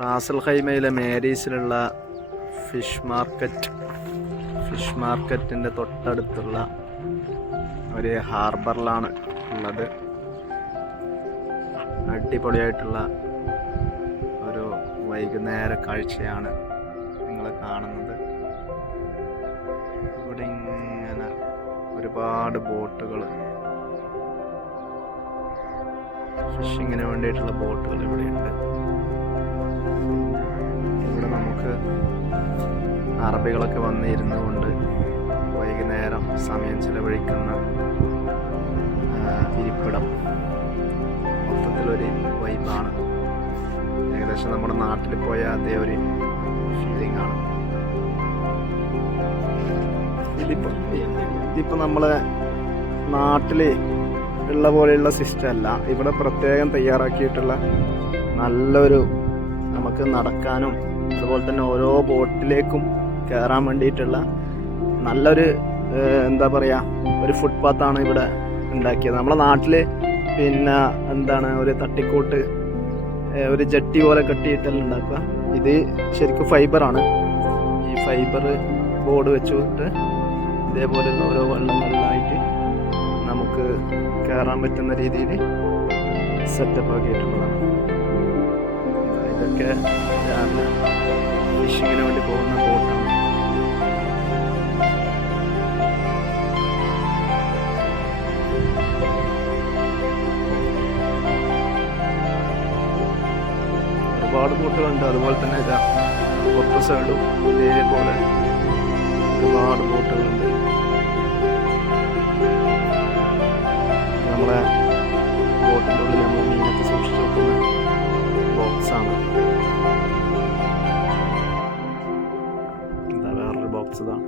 Ras al ഖൈമയിലെ മേരീസിലുള്ള fish മാർക്കറ്റിൻ്റെ തൊട്ടടുത്തുള്ള ഒരു ഹാർബറിലാണ് ഉള്ളത്. അടിപൊളിയായിട്ടുള്ള ഒരു വൈകുന്നേര കാഴ്ചയാണ് നിങ്ങൾ കാണുന്നത്. ഇവിടെ ഇങ്ങനെ ഒരുപാട് ബോട്ടുകൾ, ഫിഷിങ്ങിന് വേണ്ടിയിട്ടുള്ള ബോട്ടുകൾ ഇവിടെയുണ്ട്. ഇവിടെ നമുക്ക് അറബികളൊക്കെ വന്നിരുന്നു കൊണ്ട് വൈകുന്നേരം സമയം ചിലവഴിക്കുന്ന ഇരിപ്പിടം മൊത്തത്തിലൊരു വൈബാണ്. ഏകദേശം നമ്മുടെ നാട്ടിൽ പോയ അതേ ഒരു ഫീലിംഗ് ആണ്. ഇതിപ്പോൾ നമ്മളെ നാട്ടിൽ ഉള്ള പോലെയുള്ള സിസ്റ്റം അല്ല. ഇവിടെ പ്രത്യേകം തയ്യാറാക്കിയിട്ടുള്ള നല്ലൊരു നമുക്ക് നടക്കാനും അതുപോലെ തന്നെ ഓരോ ബോട്ടിലേക്കും കയറാൻ വേണ്ടിയിട്ടുള്ള നല്ലൊരു എന്താ പറയുക ഒരു ഫുട്പാത്താണ് ഇവിടെ ഉണ്ടാക്കിയത്. നമ്മളെ നാട്ടിൽ പിന്നെ എന്താണ് ഒരു തട്ടിക്കോട്ട് ഒരു ജട്ടി പോലെ കെട്ടിയിട്ടല്ല ഉണ്ടാക്കുക. ഇത് ശരിക്കും ഫൈബറാണ്. ഈ ഫൈബർ ബോർഡ് വെച്ചിട്ട് ഇതേപോലെയുള്ള ഓരോ വെള്ളങ്ങളിലായിട്ട് നമുക്ക് കയറാൻ പറ്റുന്ന രീതിയിൽ സെറ്റപ്പ് ആക്കിയിട്ടുള്ളതാണ്. ഇതൊക്കെ രാവിലെ ഫിഷിങ്ങിന് വേണ്ടി പോകുന്ന ബോട്ടാണ്. ഒരുപാട് ബോട്ടുകളുണ്ട്. അതുപോലെ തന്നെ ഇതാ പുറത്തെ സൈഡും ഇതേപോലെ ഒരുപാട് ബോട്ടുകളുണ്ട്. നമ്മളെ ബോട്ടിൻ്റെ ഉള്ളിൽ നമ്മൾ മീനൊക്കെ സൂക്ഷിച്ച് വെക്കുന്ന ബോക്സാണ്. എന്താ വേറൊരു ബോക്സ് ഇതാണ്.